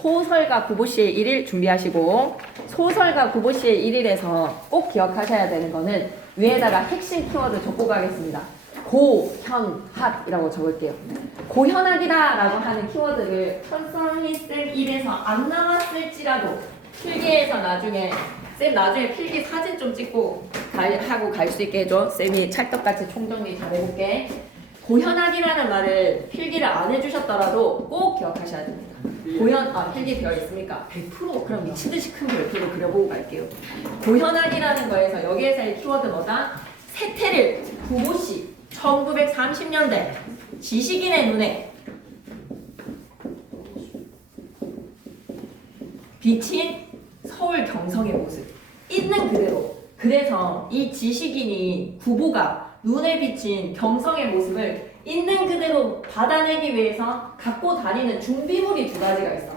소설가 구보시의 1일 준비하시고, 소설가 구보시의 1일에서 꼭 기억하셔야 되는 거는 위에다가 핵심 키워드 적고 가겠습니다. 고현학이라고 적을게요. 고현학이다 라고 하는 키워드를 천성희쌤 1에서 안 나왔을지라도 필기에서 나중에 쌤 나중에 필기 사진 좀 찍고 하고 갈 수 있게 해줘. 쌤이 찰떡같이 총정리 잘 해볼게. 고현학이라는 말을 필기를 안 해주셨더라도 꼭 기억하셔야 됩니다. 필기 되어 있습니까? 100% 그럼 미친듯이 큰 별표로 그려보고 갈게요. 고현학이라는 거에서 여기에서의 키워드 뭐다? 세태를 구보시 1930년대 지식인의 눈에 비친 서울 경성의 모습 있는 그대로. 그래서 이 지식인이 구보가 눈에 비친 경성의 모습을 있는 그대로 받아내기 위해서 갖고 다니는 준비물이 두 가지가 있어.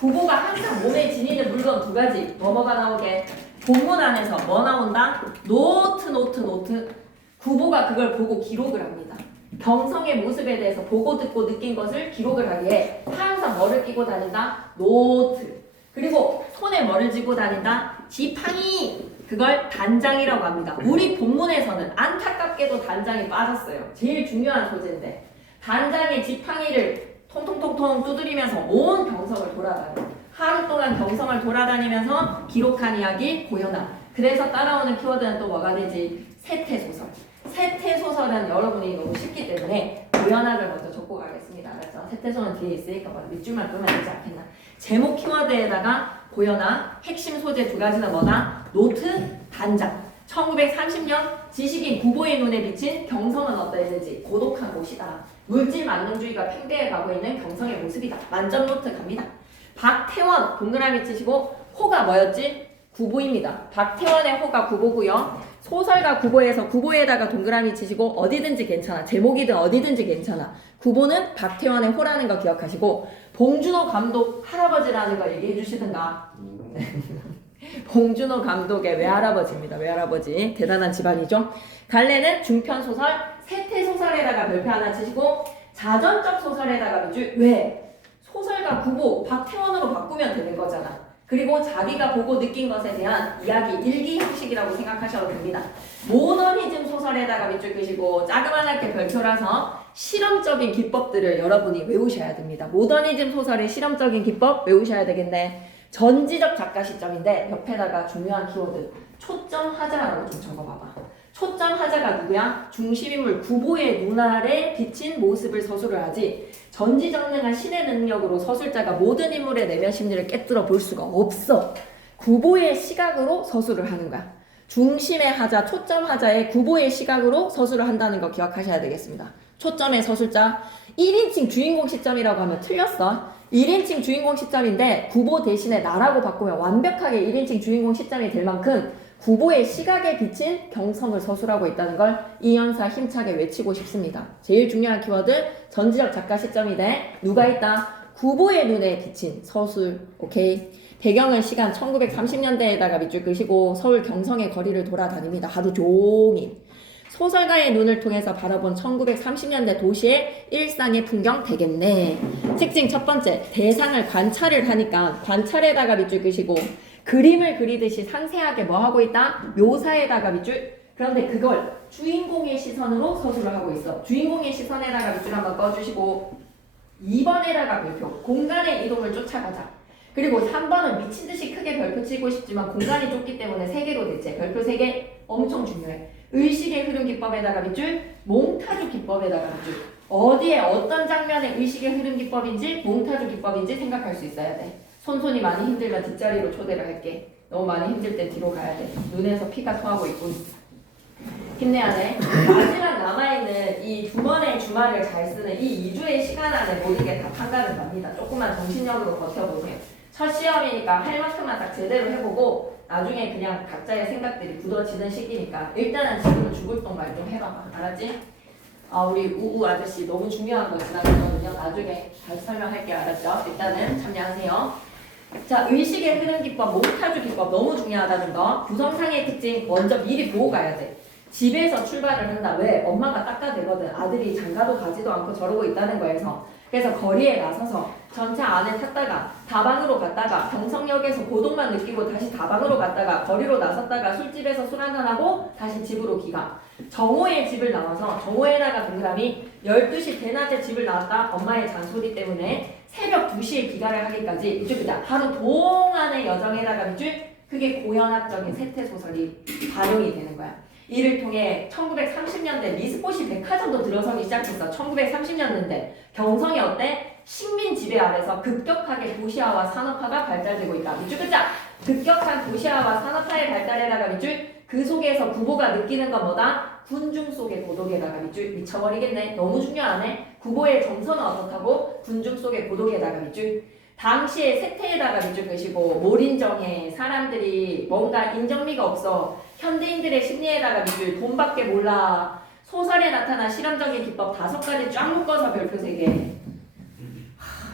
구보가 항상 몸에 지니는 물건 두 가지. 뭐가 나오게? 본문 안에서 뭐 나온다? 노트. 구보가 그걸 보고 기록을 합니다. 경성의 모습에 대해서 보고 듣고 느낀 것을 기록을 하기에 항상 뭐를 끼고 다닌다? 노트. 그리고 손에 뭐를 쥐고 다닌다? 지팡이. 그걸 단장이라고 합니다. 우리 본문에서는 안타깝게도 단장이 빠졌어요. 제일 중요한 소재인데 단장의 지팡이를 통통통통 두드리면서 온 경성을 돌아다녀요. 하루 동안 경성을 돌아다니면서 기록한 이야기 고현학. 그래서 따라오는 키워드는 또 뭐가 되지? 세태소설. 세태소설은 여러분이 너무 쉽기 때문에 고현학을 먼저 적고 가겠습니다. 알았죠? 세태소설은 뒤에 있으니까 밑줄만 끄면 되지 않겠나. 제목 키워드에다가 고현학, 핵심 소재 두 가지는 뭐다? 노트, 단장. 1930년 지식인 구보의 눈에 비친 경성은 어떠했는지 고독한 곳이다. 물질 만능주의가 팽배해 가고 있는 경성의 모습이다. 만점 노트 갑니다. 박태원 동그라미 치시고 호가 뭐였지? 구보입니다. 박태원의 호가 구보고요. 소설가 구보에서 구보에다가 동그라미 치시고 어디든지 괜찮아. 제목이든 어디든지 괜찮아. 구보는 박태원의 호라는 거 기억하시고 봉준호 감독 할아버지라는 거 얘기해 주시든가. 봉준호 감독의 외할아버지입니다. 외할아버지. 대단한 집안이죠. 갈래는 중편소설, 세태소설에다가 별표 하나 치시고 자전적 소설에다가 밑줄. 왜? 소설가 구보 박태원으로 바꾸면 되는 거잖아. 그리고 자기가 보고 느낀 것에 대한 이야기, 일기 형식이라고 생각하셔도 됩니다. 모더니즘 소설에다가 밑줄 끄시고 자그마하게 별표라서 실험적인 기법들을 여러분이 외우셔야 됩니다. 모더니즘 소설의 실험적인 기법 외우셔야 되겠네. 전지적 작가 시점인데 옆에다가 중요한 키워드 초점하자라고 좀 적어봐봐. 초점하자가 누구야? 중심인물 구보의 눈 아래 비친 모습을 서술을 하지 전지전능한 신의 능력으로 서술자가 모든 인물의 내면 심리를 깨뜨려 볼 수가 없어. 구보의 시각으로 서술을 하는 거야. 중심의 하자, 초점하자의 구보의 시각으로 서술을 한다는 거 기억하셔야 되겠습니다. 초점의 서술자 1인칭 주인공 시점이라고 하면 틀렸어. 1인칭 주인공 시점인데 구보 대신에 나라고 바꾸면 완벽하게 1인칭 주인공 시점이 될 만큼 구보의 시각에 비친 경성을 서술하고 있다는 걸 이 연사 힘차게 외치고 싶습니다. 제일 중요한 키워드 전지적 작가 시점이 돼. 누가 있다? 구보의 눈에 비친 서술. 오케이. 배경은 시간 1930년대에다가 밑줄 끄시고 서울 경성의 거리를 돌아다닙니다. 하루 종일. 소설가의 눈을 통해서 바라본 1930년대 도시의 일상의 풍경 되겠네. 특징 첫 번째, 대상을 관찰을 하니까 관찰에다가 밑줄 끄시고 그림을 그리듯이 상세하게 뭐 하고 있다? 묘사에다가 밑줄. 그런데 그걸 주인공의 시선으로 서술을 하고 있어. 주인공의 시선에다가 밑줄 한번 꺼주시고 2번에다가 별표. 공간의 이동을 쫓아가자. 그리고 3번은 미친듯이 크게 별표 치고 싶지만 공간이 좁기 때문에 3개로 대체. 별표 3개 엄청 중요해. 의식의 흐름 기법에다가 밑줄, 몽타주 기법에다가 밑줄. 어디에 어떤 장면의 의식의 흐름 기법인지 몽타주 기법인지 생각할 수 있어야 돼. 손이 많이 힘들면 뒷자리로 초대를 할게. 너무 많이 힘들 때 뒤로 가야 돼. 눈에서 피가 토하고 있군. 힘내야 돼. 마지막 남아있는 이 두 번의 주말을 잘 쓰는 이 2주의 시간 안에 모든 게 다 판가름 납니다. 조금만 정신력으로 버텨보세요. 첫 시험이니까 할 만큼만 딱 제대로 해보고 나중에 그냥 각자의 생각들이 굳어지는 시기니까 일단은 지금은 죽을 똥 말 좀 해봐봐. 알았지? 우리 우우 아저씨 너무 중요한 거 지나갔거든요. 나중에 다시 설명할게요. 알았죠? 일단은 참여하세요. 자, 의식의 흐름 기법, 몽타주 기법 너무 중요하다는 거. 구성상의 특징 먼저 미리 보고 가야 돼. 집에서 출발을 한다. 왜? 엄마가 닦아대거든. 아들이 장가도 가지도 않고 저러고 있다는 거에서 그래서 거리에 나서서 전차 안에 탔다가 다방으로 갔다가 경성역에서 고독만 느끼고 다시 다방으로 갔다가 거리로 나섰다가 술집에서 술 한잔하고 다시 집으로 귀가. 정오에 집을 나와서 정오에다가 동그라미 12시 대낮에 집을 나왔다. 엄마의 잔소리 때문에 새벽 2시에 귀가를 하기까지 밑줄기다. 하루 동안의 여정에다가 밑줄. 그게 고현학적인 세태소설이 반영이 되는 거야. 이를 통해 1930년대 미스포시 백화점도 들어서기 시작했어. 1930년대 경성이 어때? 식민 지배 아래서 급격하게 도시화와 산업화가 발달되고 있다. 밑줄 끄자. 급격한 도시화와 산업화의 발달에다가 밑줄. 그 속에서 구보가 느끼는 건 뭐다? 군중 속의 고독에다가 밑줄. 미쳐버리겠네. 너무 중요하네. 구보의 정서는 어떻다고? 군중 속의 고독에다가 밑줄. 당시에 세태에다가 밑줄 그시고 몰인정에 사람들이 뭔가 인정미가 없어. 현대인들의 심리에다가 밑줄. 돈밖에 몰라. 소설에 나타난 실험적인 기법 5가지 쫙 묶어서 별표 3개.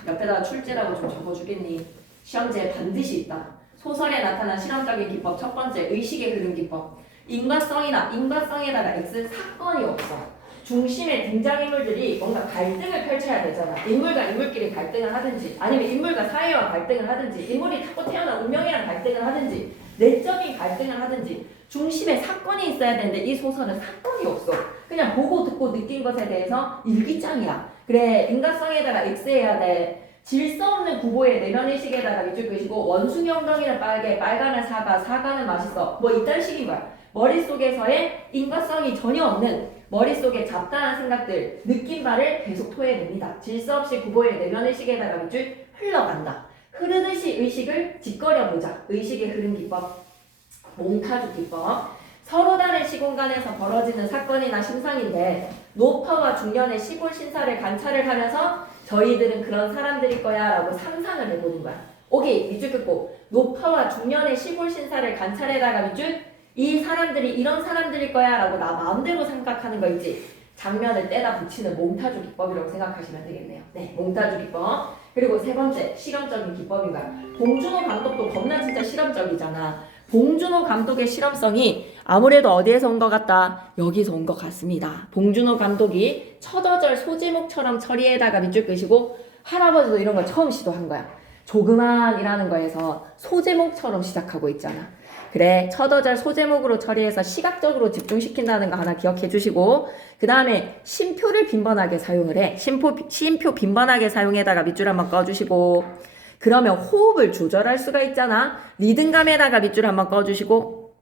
옆에다가 출제라고 좀 적어주겠니? 시험지에 반드시 있다. 소설에 나타난 실험적인 기법 첫 번째 의식의 흐름 기법. 인과성에다가 X 사건이 없어. 중심의 등장인물들이 뭔가 갈등을 펼쳐야 되잖아. 인물과 인물끼리 갈등을 하든지 아니면 인물과 사회와 갈등을 하든지 인물이 타고 태어난 운명이랑 갈등을 하든지 내적인 갈등을 하든지 중심에 사건이 있어야 되는데 이 소설은 사건이 없어. 그냥 보고 듣고 느낀 것에 대해서 일기장이야. 그래 인과성에다가 X해야 돼. 질서 없는 구보의 내면의식에다가 밑줄 그시고 원숭이 엉덩이는 빨개 빨간은 사과 사과는 맛있어. 뭐 이딴 식인 거야. 머릿속에서의 인과성이 전혀 없는 머릿속에 잡다한 생각들 느낀 바를 계속 토해냅니다. 질서 없이 구보의 내면의식에다가 밑줄 흘러간다. 흐르듯이 의식을 짓거려보자. 의식의 흐름 기법 몽타주 기법. 서로 다른 시공간에서 벌어지는 사건이나 심상인데 노파와 중년의 시골 신사를 관찰을 하면서 저희들은 그런 사람들일 거야 라고 상상을 해보는 거야. 오케이 밑줄 긋고 노파와 중년의 시골 신사를 관찰해다가 밑줄 이 사람들이 이런 사람들일 거야 라고 나 마음대로 생각하는 거 있지. 장면을 떼다 붙이는 몽타주 기법이라고 생각하시면 되겠네요. 네, 몽타주 기법. 그리고 세 번째 실험적인 기법인 거야. 봉준호 감독도 겁나 진짜 실험적이잖아. 봉준호 감독의 실험성이 아무래도 어디에서 온 것 같다? 여기서 온 것 같습니다. 봉준호 감독이 첫어절 소제목처럼 처리에다가 밑줄 끄시고 할아버지도 이런 걸 처음 시도한 거야. 조그만이라는 거에서 소제목처럼 시작하고 있잖아. 그래 첫어절 소제목으로 처리해서 시각적으로 집중시킨다는 거 하나 기억해 주시고 그 다음에 쉼표를 빈번하게 사용을 해. 쉼표 빈번하게 사용에다가 밑줄 한번 꺼주시고 그러면 호흡을 조절할 수가 있잖아. 리듬감에다가 밑줄 한번 꺼주시고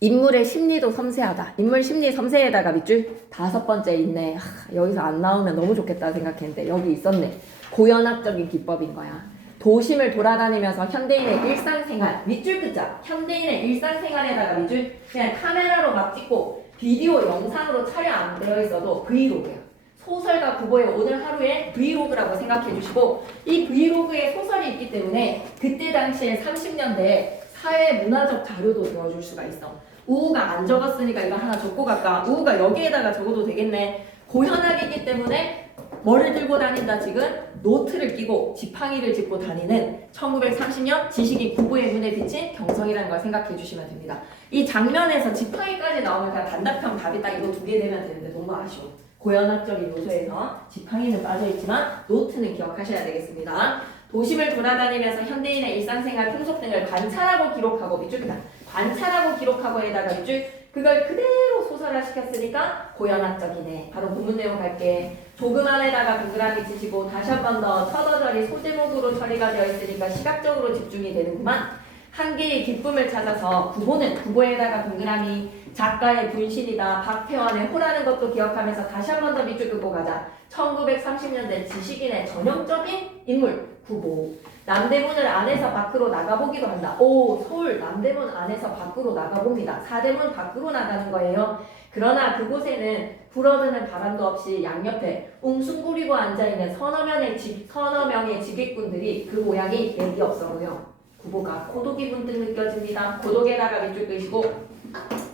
인물의 심리도 섬세하다. 인물 심리 섬세에다가 밑줄 5번째 있네. 여기서 안 나오면 너무 좋겠다 생각했는데 여기 있었네. 고연학적인 기법인 거야. 도심을 돌아다니면서 현대인의 일상생활 밑줄 끄자. 현대인의 일상생활에다가 밑줄 그냥 카메라로 막 찍고 비디오 영상으로 촬영 안 되어 있어도 브이로그야. 소설가 구보의 오늘 하루의 브이로그라고 생각해 주시고 이 브이로그에 소설이 있기 때문에 그때 당시에 30년대에 사회 문화적 자료도 되어줄 수가 있어. 우우가 안 적었으니까 이거 하나 적고 갈까? 우우가 여기에다가 적어도 되겠네. 고현학이기 때문에 뭐를 들고 다닌다 지금? 노트를 끼고 지팡이를 짚고 다니는 1930년 지식이 구보의 눈에 비친 경성이라는 걸 생각해 주시면 됩니다. 이 장면에서 지팡이까지 나오면 그냥 단답형 답이 딱 이거 2개 되면 되는데 너무 아쉬워. 고연학적인 요소에서 지팡이는 빠져있지만 노트는 기억하셔야 되겠습니다. 도심을 돌아다니면서 현대인의 일상생활 풍속 등을 관찰하고 기록하고 밑줄이다. 관찰하고 기록하고에다가 밑줄 그걸 그대로 소설화 시켰으니까 고연학적이네. 바로 본문 내용 갈게. 조그만에다가 동그라미 치시고 다시 한 번 더 첫어절이 소제목으로 처리가 되어 있으니까 시각적으로 집중이 되는구만. 한 개의 기쁨을 찾아서 구보는 구보에다가 동그라미 작가의 분신이다. 박태환의 호라는 것도 기억하면서 다시 한 번 더 밑줄 긋고 가자. 1930년대 지식인의 전형적인 인물 구보. 남대문을 안에서 밖으로 나가보기도 한다. 오, 서울 남대문 안에서 밖으로 나가봅니다. 사대문 밖으로 나가는 거예요. 그러나 그곳에는 불어드는 바람도 없이 양옆에 웅숭구리고 앉아있는 서너 명의 직위꾼들이 그 모양이 맥이 없어 보여. 구보가 고독이 문득 느껴집니다. 고독에다가 밑줄 끄시고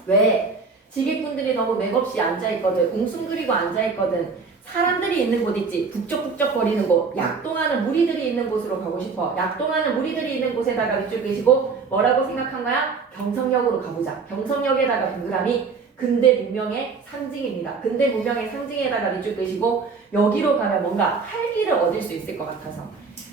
왜? 직위꾼들이 너무 맥없이 앉아있거든. 웅숭그리고 앉아있거든. 사람들이 있는 곳 있지. 북적북적거리는 곳. 약동하는 무리들이 있는 곳으로 가고 싶어. 약동하는 무리들이 있는 곳에다가 밑줄 끄시고 뭐라고 생각한 거야? 경성역으로 가보자. 경성역에다가 동그라미 근대 문명의 상징입니다. 근대 문명의 상징에다가 밑줄 그시고 여기로 가면 뭔가 활기를 얻을 수 있을 것 같아서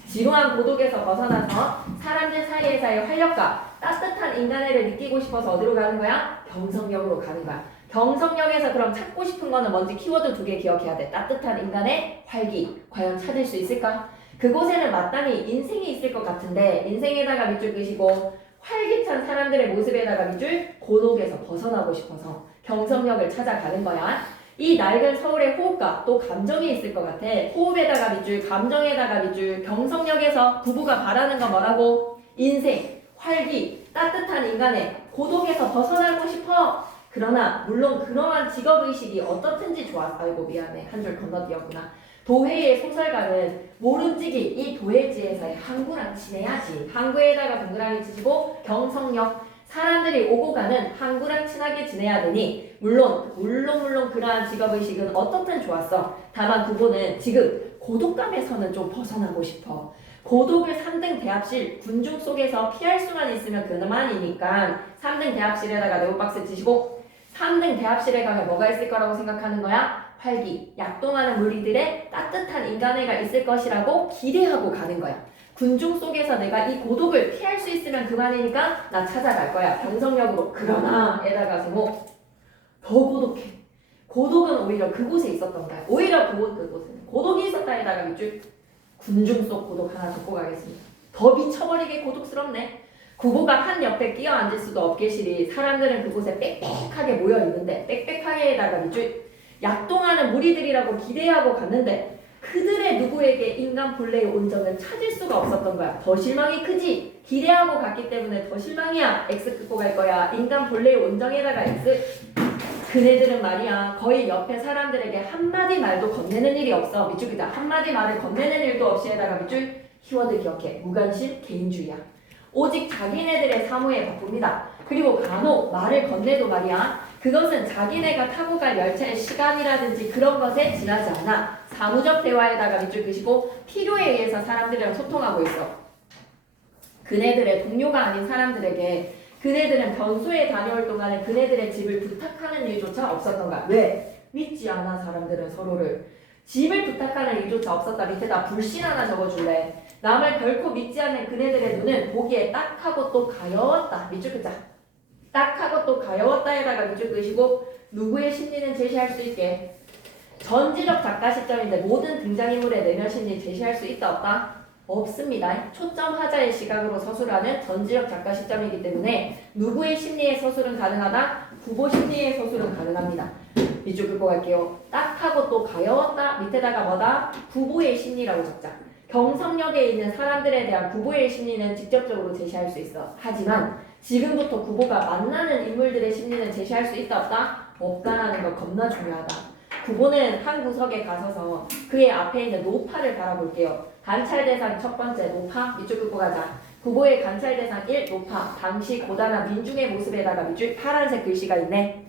지루한 고독에서 벗어나서 사람들 사이에서의 활력과 따뜻한 인간애를 느끼고 싶어서 어디로 가는 거야? 경성역으로 가는 거야. 경성역에서 그럼 찾고 싶은 거는 뭔지 키워드 2개 기억해야 돼. 따뜻한 인간의 활기. 과연 찾을 수 있을까? 그곳에는 마땅히 인생이 있을 것 같은데 인생에다가 밑줄 그시고 활기찬 사람들의 모습에다가 밑줄 고독에서 벗어나고 싶어서 경성역을 찾아가는 거야. 이 낡은 서울의 호흡과 또 감정이 있을 것 같아. 호흡에다가 밑줄, 감정에다가 밑줄, 경성역에서 부부가 바라는 건 뭐라고? 인생, 활기, 따뜻한 인간의 고독에서 벗어나고 싶어. 그러나 물론 그러한 직업의식이 어떻든지 좋아. 아이고 미안해. 한 줄 건너뛰었구나. 도회의 소설가는 모름지기 이 도회지에서의 항구랑 지내야지. 항구에다가 동그라미 치시고 경성역 사람들이 오고 가는 항구랑 친하게 지내야 되니 물론 그러한 직업의식은 어떻든 좋았어. 다만 그분은 지금 고독감에서는 좀 벗어나고 싶어. 고독을 3등 대합실 군중 속에서 피할 수만 있으면 그만이니까 3등 대합실에다가 네오박스 치시고 3등 대합실에 가면 뭐가 있을 거라고 생각하는 거야? 활기, 약동하는 무리들의 따뜻한 인간애가 있을 것이라고 기대하고 가는 거야. 군중 속에서 내가 이 고독을 피할 수 있으면 그만이니까 나 찾아갈 거야. 경성역으로. 그러나 에다가 제목 더 고독해. 고독은 오히려 그곳에 있었던 거야. 오히려 그곳에는 고독이 있었다에다가 밑줄 군중 속 고독 하나 적고 가겠습니다. 더 미쳐버리게 고독스럽네. 구보가 한 옆에 끼어 앉을 수도 없게시리 사람들은 그곳에 빽빽하게 모여 있는데 빽빽하게에다가 밑줄 약동하는 무리들이라고 기대하고 갔는데 그들의 누구에게 인간 본래의 온전을 찾을 수가 없었던 거야. 더 실망이 크지? 기대하고 갔기 때문에 더 실망이야. X 끊고 갈 거야. 인간 본래의 온정에다가 X. 그네들은 말이야 거의 옆에 사람들에게 한마디 말도 건네는 일이 없어. 밑줄기다. 한마디 말을 건네는 일도 없이 에다가 밑줄 키워드 기억해. 무관심 개인주의야. 오직 자기네들의 사무에 바쁩니다. 그리고 간혹 말을 건네도 말이야 그것은 자기네가 타고 갈 열차의 시간이라든지 그런 것에 지나지 않아. 사무적 대화에다가 밑줄 그시고 필요에 의해서 사람들이랑 소통하고 있어. 그네들의 동료가 아닌 사람들에게 그네들은 변소에 다녀올 동안에 그네들의 집을 부탁하는 일조차 없었던 거야. 왜? 믿지 않아 사람들은 서로를. 집을 부탁하는 일조차 없었다. 밑에다 불신 하나 적어줄래. 남을 결코 믿지 않는 그네들의 눈은 보기에 딱하고 또 가여웠다. 밑줄 끄자. 딱하고 또 가여웠다에다가 밑줄 그시고 누구의 심리는 제시할 수 있게. 전지적 작가 시점인데 모든 등장인물의 내면 심리 제시할 수 있다 없다? 없습니다. 초점 하자의 시각으로 서술하는 전지적 작가 시점이기 때문에 누구의 심리의 서술은 가능하다? 부보 심리의 서술은 가능합니다. 밑줄 긋고 갈게요. 딱하고 또 가여웠다. 밑에다가 뭐다? 부보의 심리라고 적자. 경성역에 있는 사람들에 대한 부보의 심리는 직접적으로 제시할 수 있어. 하지만 지금부터 부보가 만나는 인물들의 심리는 제시할 수 있다 없다? 없다라는 거 겁나 중요하다. 부보는 한 구석에 가서서 그의 앞에 있는 노파를 바라볼게요. 관찰 대상 첫 번째 노파 밑줄 긋고 가자. 부보의 관찰 대상 1 노파 당시 고단한 민중의 모습에다가 밑줄 파란색 글씨가 있네.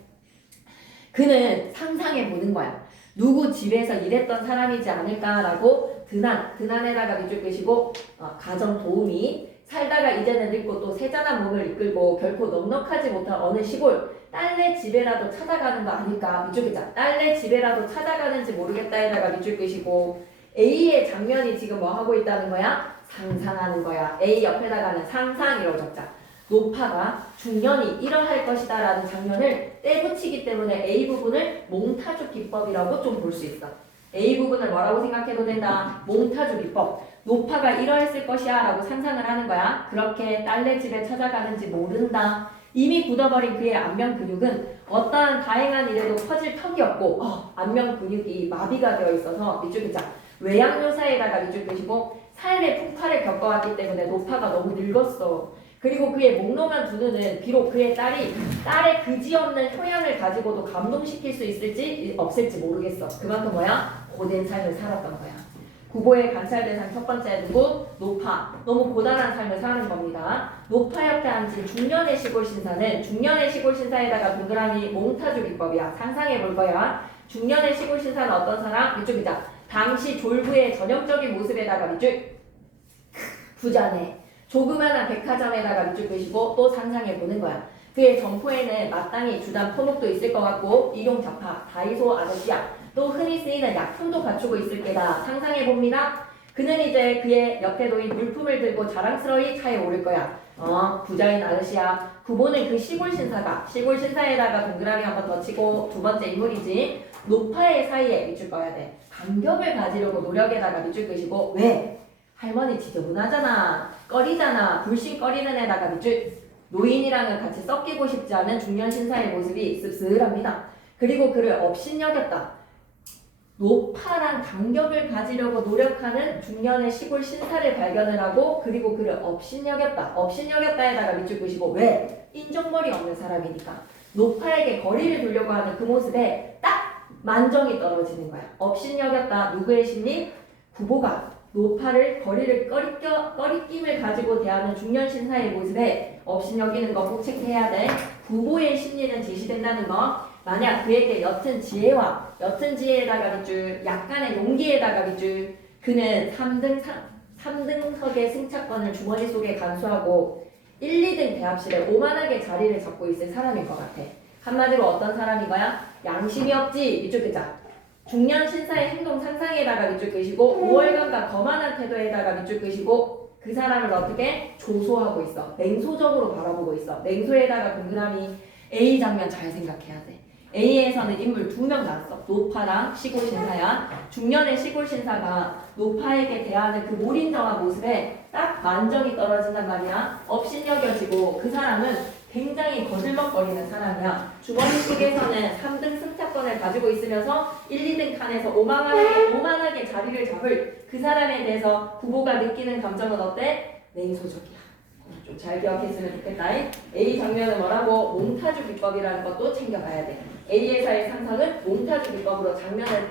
그는 상상해 보는 거야. 누구 집에서 일했던 사람이지 않을까라고 드난에다가 밑줄 끄시고 가정 도우미 살다가 이제는 늙고 또 세잔한 몸을 이끌고 결코 넉넉하지 못한 어느 시골 딸네 집에라도 찾아가는 거 아닐까. 밑줄 끄자. 딸네 집에라도 찾아가는지 모르겠다에다가 밑줄 끄시고 A의 장면이 지금 뭐 하고 있다는 거야? 상상하는 거야. A 옆에다가는 상상이라고 적자. 노파가 중년이 이러할 것이다 라는 장면을 떼붙이기 때문에 A 부분을 몽타주 기법이라고 좀 볼 수 있어. A 부분을 뭐라고 생각해도 된다? 몽타주 기법. 노파가 이러했을 것이야 라고 상상을 하는 거야. 그렇게 딸네 집에 찾아가는지 모른다. 이미 굳어버린 그의 안면 근육은 어떠한 다행한 일에도 퍼질 턱이 없고 안면 근육이 마비가 되어 있어서 밑줄 긋자. 외양묘사에다가 밑줄 긋시고 삶의 풍파를 겪어왔기 때문에 노파가 너무 늙었어. 그리고 그의 몽롱한 두 눈은 비록 그의 딸이 딸의 그지없는 효양을 가지고도 감동시킬 수 있을지 없을지 모르겠어. 그만큼 뭐야? 고된 삶을 살았던 거야. 구보의 관찰 대상 첫 번째 누구? 노파. 너무 고단한 삶을 사는 겁니다. 노파 옆에 앉은 중년의 시골 신사는 중년의 시골 신사에다가 동그라미 몽타주 기법이야. 상상해 볼 거야. 중년의 시골 신사는 어떤 사람? 이쪽이다. 당시 졸부의 전형적인 모습에다가 밑줄 부자네. 조그마한 백화점에다가 밑줄 끄시고 또 상상해 보는 거야. 그의 점포에는 마땅히 주단 포목도 있을 것 같고 일용잡화, 다이소 아저씨야 또 흔히 쓰이는 약품도 갖추고 있을 게다. 상상해봅니다. 그는 이제 그의 옆에 놓인 물품을 들고 자랑스러이 차에 오를 거야. 부자인 아저씨야. 구보는 그 시골 신사가 시골 신사에다가 동그라미 한번 더 치고 두 번째 인물이지. 노파의 사이에 밑줄 꺼야 돼. 간격을 가지려고 노력에다가 밑줄 끄시고 왜? 할머니 지저분하잖아. 꺼리잖아. 불신 꺼리는 애다가 밑줄. 노인이랑은 같이 섞이고 싶지 않은 중년 신사의 모습이 씁쓸합니다. 그리고 그를 업신여겼다. 노파란 간격을 가지려고 노력하는 중년의 시골 신사를 발견을 하고 그리고 그를 업신여겼다. 업신여겼다에다가 밑줄 끄시고 왜? 인정머리 없는 사람이니까. 노파에게 거리를 두려고 하는 그 모습에 딱 만정이 떨어지는 거야. 업신여겼다. 누구의 심리? 구보가 노파를 거리를 꺼리낌을 가지고 대하는 중년 신사의 모습에 업신여기는 거 꼭 체크해야 돼. 구보의 심리는 제시된다는 거. 만약 그에게 옅은 지혜에다가 밑줄, 약간의 용기에다가 밑줄, 그는 3등석의 승차권을 주머니 속에 간수하고 1, 2등 대합실에 오만하게 자리를 잡고 있을 사람일 것 같아. 한마디로 어떤 사람인 거야? 양심이 없지. 밑줄 끄자. 중년 신사의 행동 상상에다가 밑줄 끄시고 우월감과 거만한 태도에다가 밑줄 끄시고 그 사람을 어떻게? 조소하고 있어. 냉소적으로 바라보고 있어. 냉소에다가 동그라미. A 장면 잘 생각해야 돼. A에서는 인물 2명 나왔어. 노파랑 시골 신사야. 중년의 시골 신사가 노파에게 대하는 그 몰인정한 모습에 딱 만정이 떨어진단 말이야. 업신여겨지고 그 사람은 굉장히 거들먹거리는 사람이야. 주머니 속에서는 3등 승차권을 가지고 있으면서 1, 2등 칸에서 오만하게 자리를 잡을 그 사람에 대해서 구보가 느끼는 감정은 어때? 냉소적이야. 좀 잘 기억했으면 좋겠다. A 장면은 뭐라고? 몽타주 기법이라는 것도 챙겨가야 돼. A에서의 상상은 몽타주 기법으로 장면을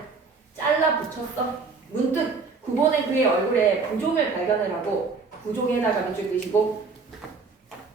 잘라 붙였어. 문득 구보는 그의 얼굴에 부종을 발견을 하고 부종에다가 밑줄 끄시고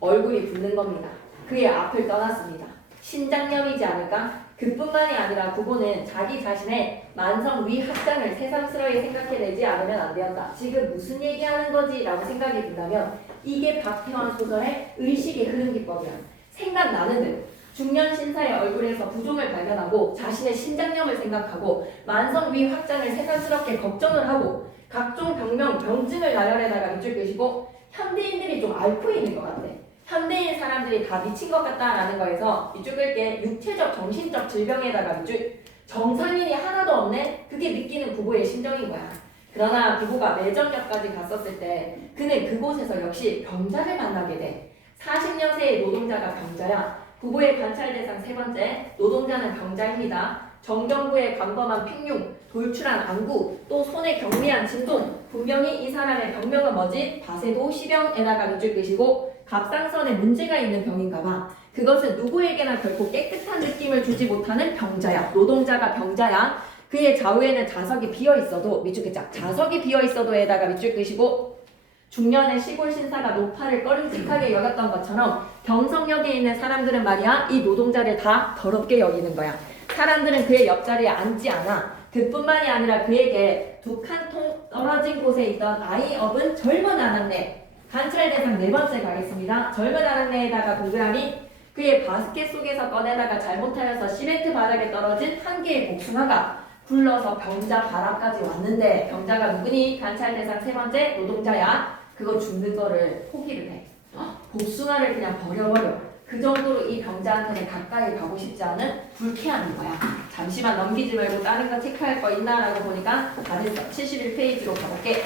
얼굴이 붓는 겁니다. 그의 앞을 떠났습니다. 신장염이지 않을까? 그뿐만이 아니라 구보는 자기 자신의 만성 위합장을 새삼스러이 생각해내지 않으면 안 되었다. 지금 무슨 얘기하는 거지? 라고 생각이 든다면 이게 박태환 소설의 의식의 흐름 기법이야. 생각나는 대로 중년 신사의 얼굴에서 부종을 발견하고 자신의 신장염을 생각하고 만성 위합장을 새삼스럽게 걱정을 하고 각종 병증을 나열에다가 밑줄 끄시고 현대인들이 좀 앓고 있는 것 같아. 현대인 사람들이 다 미친 것 같다라는 거에서 밑줄 끌게 육체적 정신적 질병에다가 밑줄 정상인이 하나도 없네? 그게 느끼는 부부의 심정인 거야. 그러나 부부가 매점역까지 갔었을 때 그는 그곳에서 역시 병자를 만나게 돼. 40년세의 노동자가 병자야. 부부의 관찰 대상 세 번째, 노동자는 병자입니다. 정경부의 광범한 팽융, 돌출한 안구, 또 손에 경미한 진동. 분명히 이 사람의 병명은 뭐지? 바세도 시병에다가 밑줄 끄시고 갑상선에 문제가 있는 병인가 봐. 그것은 누구에게나 결코 깨끗한 느낌을 주지 못하는 병자야. 노동자가 병자야. 그의 좌우에는 자석이 비어있어도 밑줄 끄자. 자석이 비어있어도에다가 밑줄 끄시고 중년의 시골 신사가 노파를 꺼림직하게 여겼던 것처럼 경성역에 있는 사람들은 말이야 이 노동자를 다 더럽게 여기는 거야. 사람들은 그의 옆자리에 앉지 않아. 그뿐만이 아니라 그에게 2칸통 떨어진 곳에 있던 아이업은 젊은 아낙네. 관찰 대상 네 번째 가겠습니다. 젊은 아낙네에다가 동그라미. 그의 바스켓 속에서 꺼내다가 잘못하여서 시멘트 바닥에 떨어진 한 개의 복숭아가 굴러서 병자 발 앞까지 왔는데 병자가 누구니? 관찰 대상 세 번째 노동자야. 그거 죽는 거를 포기를 해. 복숭아를 그냥 버려버려. 그 정도로 이 병자한테는 가까이 가고 싶지 않은 불쾌함인 거야. 잠시만 넘기지 말고 다른 거 체크할 거 있나라고 보니까 다 됐어. 71페이지로 가볼게.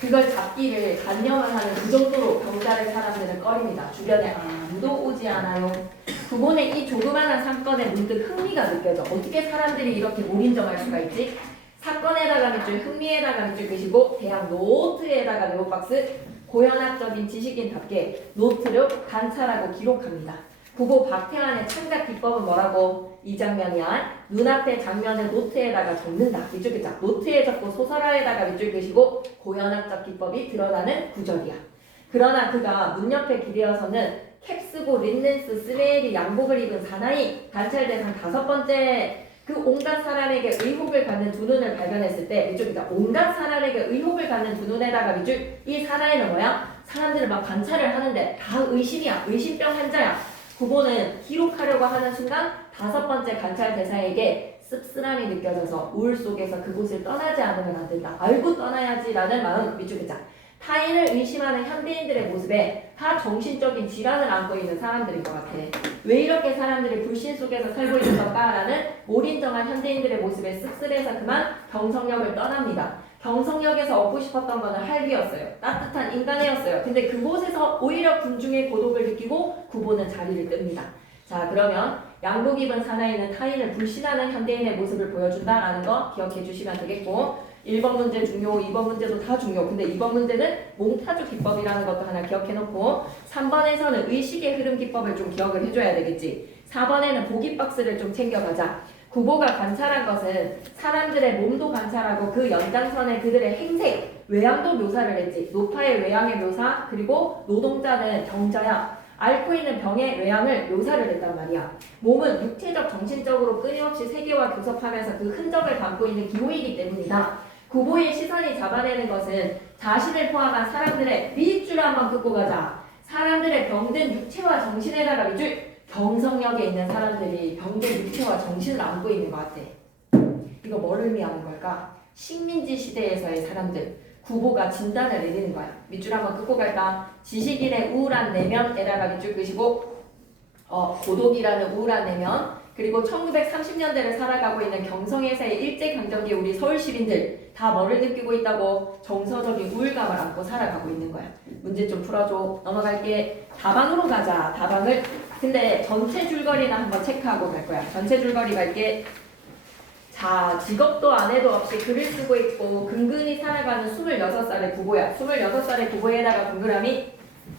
그걸 잡기를 단념을 하는 그 정도로 병자를 사람들은 꺼립니다. 주변에 아무도 오지 않아요. 부본의 이 조그마한 사건에 문득 흥미가 느껴져. 어떻게 사람들이 이렇게 몰인정할 수가 있지? 사건에다가 밑줄, 흥미에다가 밑줄 끄시고 대학 노트에다가 네모박스 고현학적인 지식인답게 노트를 관찰하고 기록합니다. 부고 박태환의 창작 기법은 뭐라고? 이 장면이야. 눈앞의 장면을 노트에다가 적는다. 밑줄 끄자. 노트에 적고 소설화에다가 밑줄 끄시고 고현학적 기법이 드러나는 구절이야. 그러나 그가 문 옆에 기대어서는 캡쓰고 린넨스 스웨일이 양복을 입은 사나이. 관찰 대상 다섯 번째. 그 온갖 사람에게 의혹을 갖는 두 눈을 발견했을 때 밑줄 끄자. 온갖 사람에게 의혹을 갖는 두 눈에다가 밑줄. 이 사나이는 뭐야? 사람들을 막 관찰을 하는데 다 의심이야. 의심병 환자야. 구보는 기록하려고 하는 순간 5번째 관찰 대상에게 씁쓸함이 느껴져서 우울 속에서 그곳을 떠나지 않으면 안 된다. 알고 떠나야지라는 마음 밑줄 긋자. 타인을 의심하는 현대인들의 모습에 다 정신적인 질환을 안고 있는 사람들인 것 같아. 왜 이렇게 사람들이 불신 속에서 살고 있는 걸까라는 올인정한 현대인들의 모습에 씁쓸해서 그만 경성역을 떠납니다. 경성역에서 얻고 싶었던 것은 할비였어요. 따뜻한 인간애였어요. 근데 그곳에서 오히려 군중의 고독을 느끼고 구보는 자리를 뜹니다. 자, 그러면 양복 입은 사나이는 타인을 불신하는 현대인의 모습을 보여준다라는 거 기억해 주시면 되겠고, 1번 문제 중요, 2번 문제도 다 중요. 근데 2번 문제는 몽타주 기법이라는 것도 하나 기억해 놓고, 3번에서는 의식의 흐름 기법을 좀 기억을 해줘야 되겠지. 4번에는 보기 박스를 좀 챙겨가자. 구보가 관찰한 것은 사람들의 몸도 관찰하고 그 연장선에 그들의 행색, 외양도 묘사를 했지. 노파의 외양의 묘사, 그리고 노동자는 경자야. 앓고 있는 병의 외양을 묘사를 했단 말이야. 몸은 육체적, 정신적으로 끊임없이 세계와 교섭하면서 그 흔적을 담고 있는 기호이기 때문이다. 구보의 시선이 잡아내는 것은 자신을 포함한 사람들의 밑줄 한번 긋고 가자. 사람들의 병든 육체와 정신에다가 밑줄. 경성역에 있는 사람들이 병든 육체와 정신을 안고 있는 것 같아. 이거 뭘 의미하는 걸까? 식민지 시대에서의 사람들. 구보가 진단을 내리는 거야. 밑줄 한번 긋고 갈까? 지식인의 우울한 내면에다가 밑줄 끄시고, 고독이라는 우울한 내면, 그리고 1930년대를 살아가고 있는 경성에서의 일제강점기 우리 서울 시민들 다 뭐를 느끼고 있다고? 정서적인 우울감을 안고 살아가고 있는 거야. 문제 좀 풀어줘. 넘어갈게. 다방으로 가자. 다방을. 근데 전체 줄거리나 한번 체크하고 갈 거야. 전체 줄거리 갈게. 자, 직업도 아내도 없이 글을 쓰고 있고 근근히 살아가는 26살의 부부야. 26살의 부부에다가 동그라미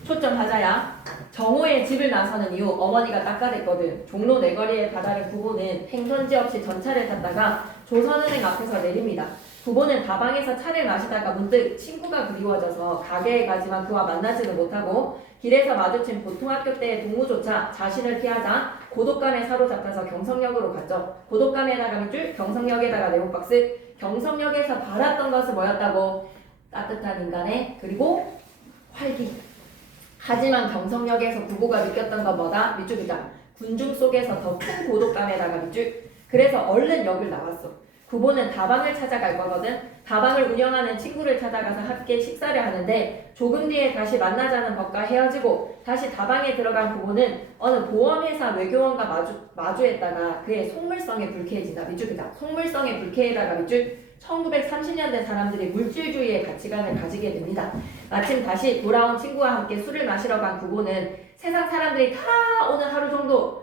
초점 하자야. 정오에 집을 나서는 이후 어머니가 닦아댔거든. 종로 내거리에 다다른 부부는 행선지 없이 전차를 탔다가 조선은행 앞에서 내립니다. 부부는 다방에서 차를 마시다가 문득 친구가 그리워져서 가게에 가지만 그와 만나지는 못하고 길에서 마주친 보통학교 때의 동무조차 자신을 피하자 고독감에 사로잡혀서 경성역으로 갔죠. 고독감에 나가는 줄 경성역에다가 네모박스. 경성역에서 바랐던 것은 뭐였다고? 따뜻한 인간의 그리고 활기. 하지만 경성역에서 부부가 느꼈던 건 뭐다? 밑줄이다. 군중 속에서 더 큰 고독감에다가 밑줄. 그래서 얼른 역을 나왔어. 부부는 다방을 찾아갈 거거든. 다방을 운영하는 친구를 찾아가서 함께 식사를 하는데 조금 뒤에 다시 만나자는 법과 헤어지고 다시 다방에 들어간 부부는 어느 보험회사 외교원과 마주했다가 그의 속물성에 불쾌해진다. 밑줄이다. 속물성에 불쾌에다가 밑줄. 1930년대 사람들이 물질주의의 가치관을 가지게 됩니다. 마침 다시 돌아온 친구와 함께 술을 마시러 간 부부는 세상 사람들이 다 오늘 하루 정도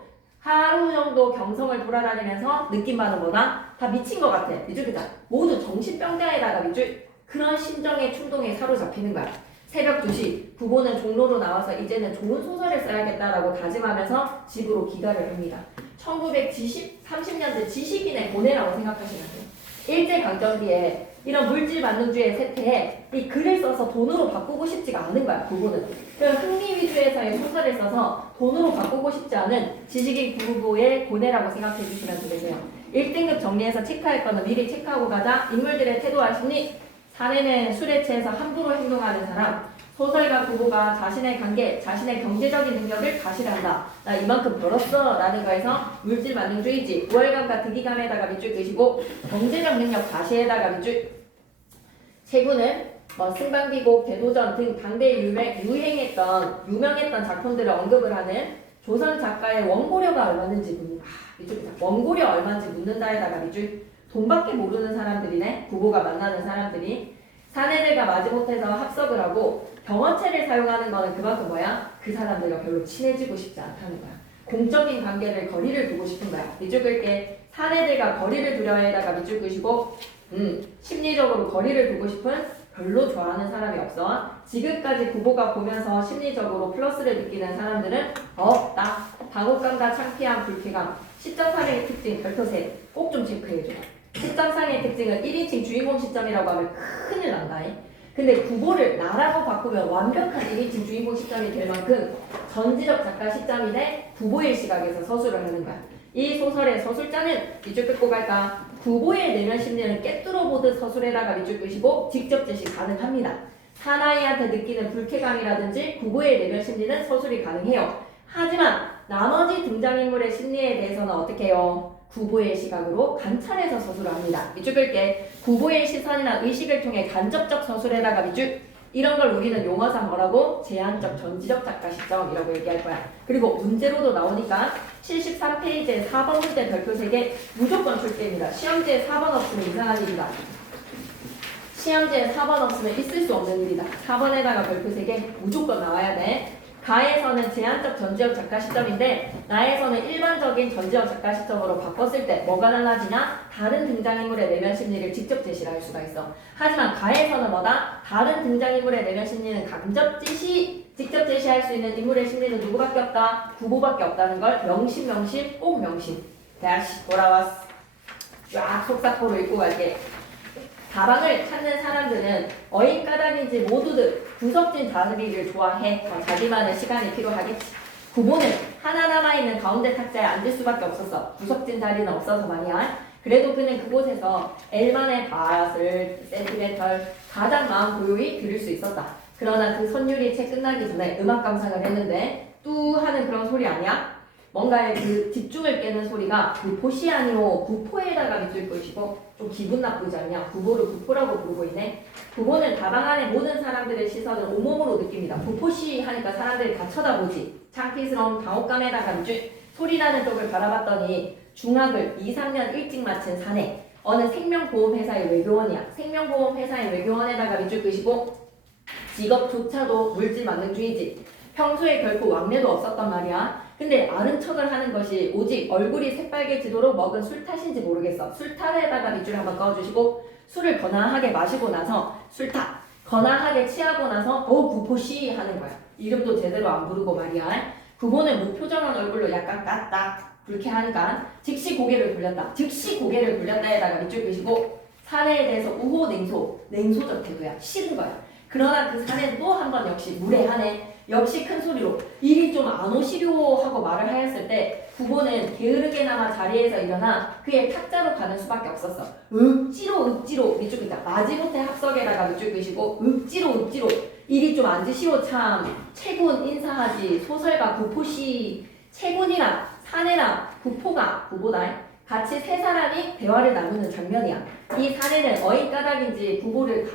경성을 돌아다니면서 느낀 바는 뭐다? 다 미친 것 같아. 밑줄이다. 모두 정신병자에다가 밑줄. 그런 심정의 충동에 사로잡히는 거야. 새벽 2시 부부는 종로로 나와서 이제는 좋은 소설을 써야겠다라고 다짐하면서 집으로 귀가를 합니다. 1930년대 지식인의 고뇌라고 생각하시면 돼요. 일제강점기에 이런 물질 만능주의 세태에 이 글을 써서 돈으로 바꾸고 싶지가 않은 거야. 부부는. 그래서 흥미 위주에서의 소설을 써서 돈으로 바꾸고 싶지 않은 지식인 부부의 고뇌라고 생각해 주시면 되겠네요. 1등급 정리해서 체크할 거는 미리 체크하고 가자. 인물들의 태도와 심리. 사내는 술에 취해서 함부로 행동하는 사람. 소설가 부부가 자신의 관계, 자신의 경제적인 능력을 과시한다. 나 이만큼 벌었어 라는 거에서 물질 만능주의지. 우월감과 득이감에다가 밑줄 그시고 경제적 능력 과시에다가 밑줄. 세부는 승방기곡, 대도전 등 당대에 유명했던 작품들을 언급을 하는 조선 작가의 원고료가 얼마인지 묻는다. 밑줄 원고료 얼마인지 묻는다에다가 밑줄. 돈밖에 모르는 사람들이네. 부부가 만나는 사람들이. 사내들과 마지못해서 합석을 하고 병원체를 사용하는 거는 그만큼 뭐야? 그 사람들과 별로 친해지고 싶지 않다는 거야. 공적인 관계를 거리를 두고 싶은 거야. 밑줄 끌게. 사내들과 거리를 두려해다가 밑줄 끄시고 심리적으로 거리를 두고 싶은 별로 좋아하는 사람이 없어. 지금까지 부부가 보면서 심리적으로 플러스를 느끼는 사람들은 없다. 당혹감과 창피함, 불쾌감. 시점상의 특징 별표셋 꼭 좀 체크해줘. 시점상의 특징은 1인칭 주인공 시점이라고 하면 큰일 난다. 근데 구보를 나라고 바꾸면 완벽한 1인칭 주인공 시점이 될 만큼 전지적 작가 시점인데 부보의 시각에서 서술을 하는 거야. 이 소설의 서술자는 밑줄 긋고 갈까? 부보의 내면 심리를 깨뚫어 보듯 서술에다가 밑줄 끄시고 직접 제시 가능합니다. 사나이한테 느끼는 불쾌감이라든지 구보의 내면 심리는 서술이 가능해요. 하지만 나머지 등장인물의 심리에 대해서는 어떻게 해요? 구보의 시각으로 관찰해서 서술을 합니다. 밑줄 끌게. 구보의 시선이나 의식을 통해 간접적 서술에다가 밑줄. 이런 걸 우리는 용어상 뭐라고? 제한적 전지적 작가 시점이라고 얘기할 거야. 그리고 문제로도 나오니까 73페이지에 4번 문제 별표 3개 무조건 출제입니다. 시험지에 4번 없으면 이상한 일이다. 시험지에 4번 없으면 있을 수 없는 일이다. 4번에다가 별표 3개 무조건 나와야 돼. 가에서는 제한적 전지적 작가 시점인데 나에서는 일반적인 전지적 작가 시점으로 바꿨을 때 뭐가 달라지냐? 다른 등장인물의 내면 심리를 직접 제시를 할 수가 있어. 하지만 가에서는 뭐다? 다른 등장인물의 내면 심리는 직접 제시할 수 있는 인물의 심리는 누구밖에 없다? 구보밖에 없다는 걸 명심 꼭 명심. 다시 돌아왔어. 쫙 속사포로 읽고 갈게. 가방을 찾는 사람들은 어인가닥인지 모두들 구석진 자리를 좋아해. 자기만의 시간이 필요하겠지. 구보는 하나 남아있는 가운데 탁자에 앉을 수밖에 없었어. 구석진 자리는 없어서 말이야. 그래도 그는 그곳에서 엘만의 밭을 센티멘털 가장 마음 고요히 들을 수 있었다. 그러나 그 선율이 채 끝나기 전에 음악 감상을 했는데 뚜 하는 그런 소리 아니야? 뭔가의 그 집중을 깨는 소리가 구포시 아니오 구포에다가 밑줄 것이고 좀 기분 나쁘지 않냐? 구보를 구포라고 부르고 있네. 구보는 가방 안에 모든 사람들의 시선을 온몸으로 느낍니다. 구포시 하니까 사람들이 다 쳐다보지. 창피스러운 당혹감에다가 밑줄 소리나는 쪽을 바라봤더니 중학을 2, 3년 일찍 마친 사내 어느 생명보험회사의 외교원이야. 생명보험회사의 외교원에다가 밑줄 끄시고 직업조차도 물질 만능주의지. 평소에 결코 왕래도 없었단 말이야. 근데 아는 척을 하는 것이 오직 얼굴이 새빨개지도록 먹은 술 탓인지 모르겠어. 술 탓에다가 밑줄 한번 꺼주시고 술을 거나하게 마시고 나서 술 탓. 거나하게 취하고 나서 구포시 하는 거야. 이름도 제대로 안 부르고 말이야. 구보는 무표정한 얼굴로 약간 까딱 불쾌하니까 즉시 고개를 돌렸다. 즉시 고개를 돌렸다에다가 밑줄 끄시고 사내에 대해서 우호 냉소적 태도야. 싫은 거야. 그러나 그 사내는 또 한 번 역시 무례하네. 역시 큰 소리로 이리 좀 안 오시려 하고 말을 하였을 때 구보는 게으르게나마 자리에서 일어나 그의 탁자로 가는 수밖에 없었어. 억지로 밑줄 끄자. 마지못해 합석에다가 밑줄 끄시고 억지로 이리 좀 앉으시오. 참 채군 인사하지. 소설가 구포시 채군이랑 사내랑 구보다 같이 세 사람이 대화를 나누는 장면이야. 이 사내는 어인가닥인지 구보를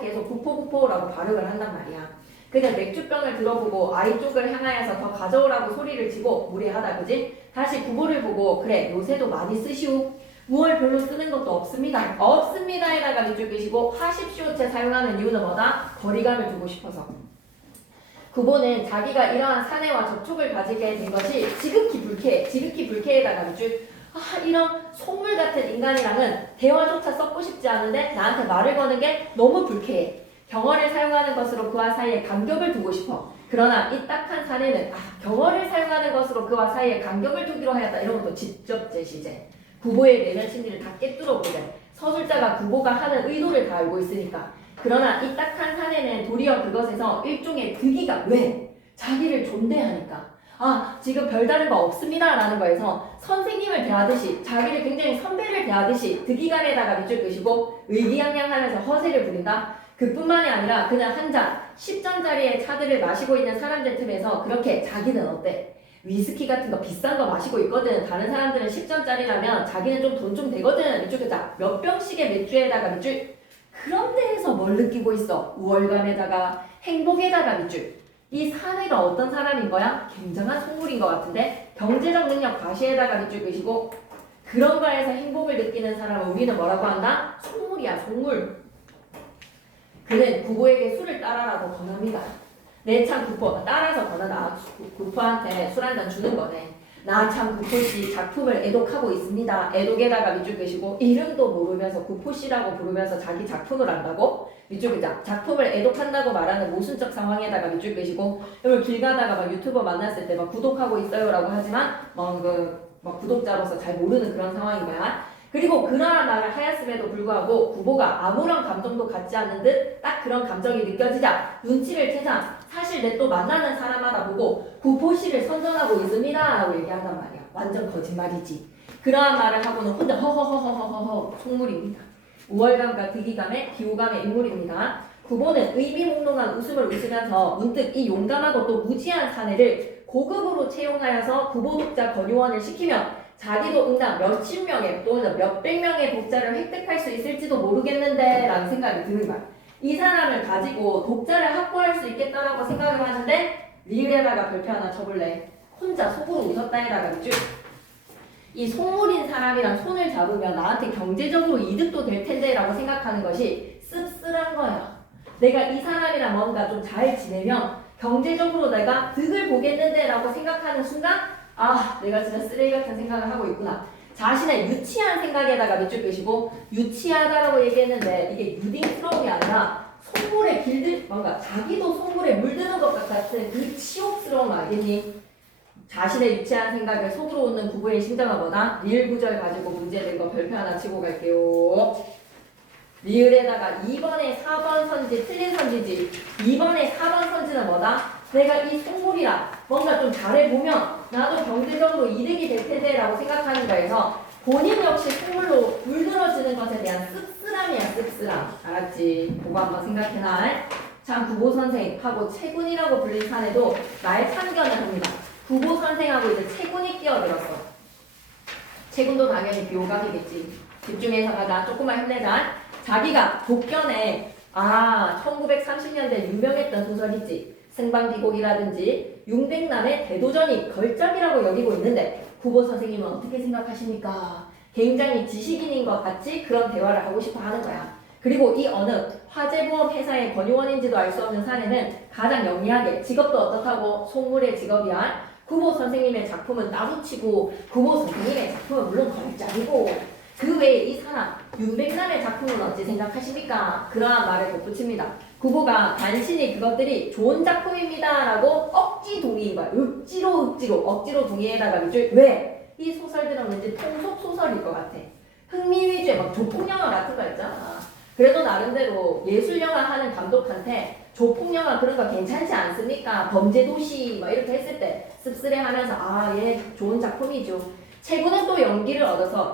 계속 구포라고 발음을 한단 말이야. 그냥 맥주병을 들어보고 아이 쪽을 향하여서 더 가져오라고 소리를 치고 무례하다 그지? 다시 구보를 보고 그래 요새도 많이 쓰시오. 무얼 별로 쓰는 것도 없습니다에다가 밑줄 끄시고 하십시오체 사용하는 이유는 뭐다? 거리감을 두고 싶어서. 구보는 자기가 이러한 사내와 접촉을 가지게 된 것이 지극히 불쾌에다가 밑줄 이런 속물 같은 인간이랑은 대화조차 썩고 싶지 않은데 나한테 말을 거는 게 너무 불쾌해. 경어를 사용하는 것으로 그와 사이에 간격을 두고 싶어. 그러나 이 딱한 사내는 경어를 사용하는 것으로 그와 사이에 간격을 두기로 하였다. 이런 것도 직접 제시제. 구보의 내면 심리를 다 꿰뚫어 보자. 서술자가 구보가 하는 의도를 다 알고 있으니까. 그러나 이 딱한 사내는 도리어 그것에서 일종의 득이가 왜? 자기를 존대하니까. 지금 별다른 거 없습니다 라는 거에서 선생님을 대하듯이 자기를 굉장히 선배를 대하듯이 득이간에다가 밑줄 끄시고 의기양양하면서 허세를 부린다. 그뿐만이 아니라 그냥 한 잔 10잔짜리의 차들을 마시고 있는 사람들 틈에서 그렇게 자기는 어때? 위스키 같은 거 비싼 거 마시고 있거든. 다른 사람들은 10잔짜리라면 자기는 좀 돈 좀 되거든. 밑줄 끄자. 몇 병씩의 맥주에다가 밑줄. 그런 데에서 뭘 느끼고 있어? 우월감에다가 행복에다가 밑줄. 이 사내가 어떤 사람인 거야? 굉장한 속물인 것 같은데 경제적 능력 과시에다가 밑줄 끄시고 그런 거에서 행복을 느끼는 사람은 우리는 뭐라고 한다? 속물이야 속물. 그는 구보에게 술을 따라라고 권합니다. 내 참 구포 따라서 권하다. 구포한테 술 한 잔 주는 거네. 나 참 구포씨 작품을 애독하고 있습니다. 애독에다가 밑줄 끄시고 이름도 모르면서 구포씨라고 부르면서 자기 작품을 한다고? 밑줄 끄자. 작품을 애독한다고 말하는 모순적 상황에다가 밑줄 끄시고 이걸 길 가다가 막 유튜버 만났을 때 막 구독하고 있어요라고 하지만 막 구독자로서 잘 모르는 그런 상황인 거야. 그리고 그러한 말을 하였음에도 불구하고 구보가 아무런 감정도 갖지 않는 듯 딱 그런 감정이 느껴지자 눈치를 채자 사실 내 또 만나는 사람마다 보고 구포씨를 선전하고 있습니다 라고 얘기한단 말이야. 완전 거짓말이지. 그러한 말을 하고는 혼자 허허허허허허 속물입니다. 우월감과 득이감의 비호감의 인물입니다. 구보는 의미몽롱한 웃음을 웃으면서 문득 이 용감하고 또 무지한 사내를 고급으로 채용하여서 구보 독자 권유원을 시키면 자기도 응당 몇십 명의 또는 몇백 명의 독자를 획득할 수 있을지도 모르겠는데 라는 생각이 드는 거야. 이 사람을 가지고 독자를 확보할 수 있겠다라고 생각을 하는데 리을에다가 별표 하나 쳐볼래. 혼자 속으로 웃었다에다가 쭉. 이 속물인 사람이랑 손을 잡으면 나한테 경제적으로 이득도 될 텐데 라고 생각하는 것이 씁쓸한 거야. 내가 이 사람이랑 뭔가 좀 잘 지내면 경제적으로 내가 득을 보겠는데 라고 생각하는 순간 아 내가 진짜 쓰레기 같은 생각을 하고 있구나. 자신의 유치한 생각에다가 밑줄 빼시고 유치하다라고 얘기했는데 이게 유딩스러움이 아니라 속물에 뭔가 자기도 속물에 물드는 것 같은 그 치욕스러움 알겠니? 자신의 유치한 생각을 속으로 웃는 부부의 심정은 뭐다? 리을 구절 가지고 문제 낸 거 별표 하나 치고 갈게요. 리을에다가 2번에 4번 선지 틀린 선지지. 2번에 4번 선지는 뭐다? 내가 이 속물이라 뭔가 좀 잘해보면 나도 경제적으로 이득이 될 텐데 라고 생각하는 거에서 본인 역시 속물로 물들어지는 것에 대한 씁쓸함이야 씁쓸함. 알았지? 그거 한번 생각해놔. 참 구보 선생하고 채군이라고 불린 사내도 나의 참견을 합니다. 구보 선생하고 이제 채군이 끼어들었어. 채군도 당연히 비호감이겠지. 집중해서 가자. 조금만 힘내자. 자기가 독견에 1930년대 유명했던 소설이지. 승방비곡이라든지 융백남의 대도전이 걸작이라고 여기고 있는데 구보 선생님은 어떻게 생각하십니까? 굉장히 지식인인 것 같이 그런 대화를 하고 싶어 하는 거야. 그리고 이 어느 화재보험 회사의 권유원인지도 알 수 없는 사례는 가장 영리하게 직업도 어떻다고 속물의 직업이야. 구보 선생님의 작품은 따붙이고 구보 선생님의 작품은 물론 걸작이고 그 외에 이 사람 윤백남의 작품은 어찌 생각하십니까? 그러한 말을 덧붙입니다. 구보가 단신히 그것들이 좋은 작품입니다 라고 억지 동의인 거야. 억지로 동의에다가 밑줄. 왜? 이 소설들은 왠지 통속 소설일 것 같아. 흥미 위주의 막 조폭영화 같은 거 있잖아. 그래도 나름대로 예술영화 하는 감독한테 조폭영화 그런 거 괜찮지 않습니까? 범죄도시 막 이렇게 했을 때 씁쓸해하면서 얘 좋은 작품이죠. 채군은 또 연기를 얻어서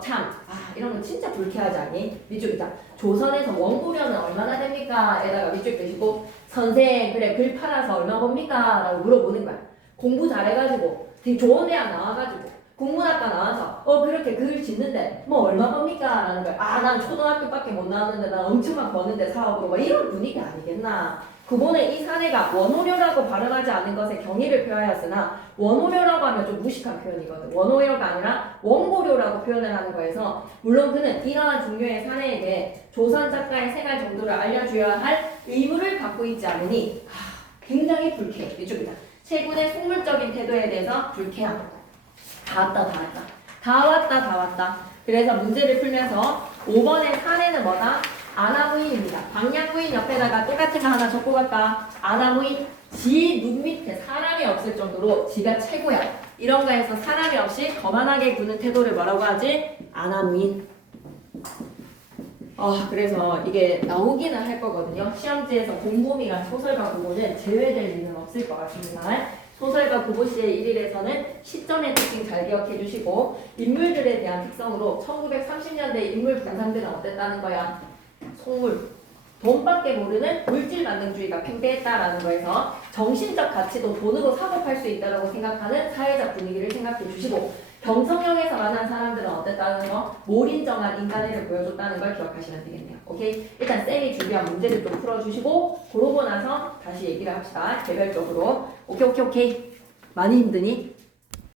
이런 거 진짜 불쾌하지 않니? 밑줄 있자. 조선에서 원고료는 얼마나 됩니까? 에다가 밑줄 빼시고 선생 그래 글 팔아서 얼마 법니까? 라고 물어보는 거야. 공부 잘해가지고 되게 좋은 대학 나와가지고 국문학과 나와서 그렇게 글 짓는데 뭐 얼마 법니까? 라는 거야. 난 초등학교밖에 못 나왔는데 난 엄청만 버는데 사업으로 뭐 이런 분위기 아니겠나? 구보는 이 사례가 원오료라고 발음하지 않은 것에 경의를 표하였으나 원오료라고 하면 좀 무식한 표현이거든. 원오료가 아니라 원고료라고 표현을 하는 거에서 물론 그는 이러한 종류의 사례에게 조선 작가의 생활 정도를 알려줘야 할 의무를 갖고 있지 않으니 굉장히 불쾌해. 이쪽이다. 채군의 속물적인 태도에 대해서 불쾌함. 다 왔다. 그래서 문제를 풀면서 5번의 사례는 뭐다? 아나무인입니다. 방향무인 옆에다가 똑같은 거 하나 적고 갈까? 아나무인 지 눈 밑에 사람이 없을 정도로 지가 최고야. 이런 거에서 사람이 없이 거만하게 구는 태도를 뭐라고 하지? 아나무인. 그래서 이게 나오기는 할 거거든요. 시험지에서 곰곰이랑 소설과 구보는 제외될 일은 없을 것 같습니다. 소설과 구보시의 1일에서는 시점의 특징 잘 기억해 주시고 인물들에 대한 특성으로 1930년대 인물 분상들은 어땠다는 거야? 속물, 돈밖에 모르는 물질 만능주의가 팽배했다라는 거에서 정신적 가치도 돈으로 사고 팔 수 있다고 생각하는 사회적 분위기를 생각해 주시고 경성역에서 만난 사람들은 어땠다는 거? 몰인정한 인간애를 보여줬다는 걸 기억하시면 되겠네요. 오케이? 일단 쌤이 준비한 문제를 좀 풀어주시고 그러고 나서 다시 얘기를 합시다. 개별적으로. 오케이. 많이 힘드니?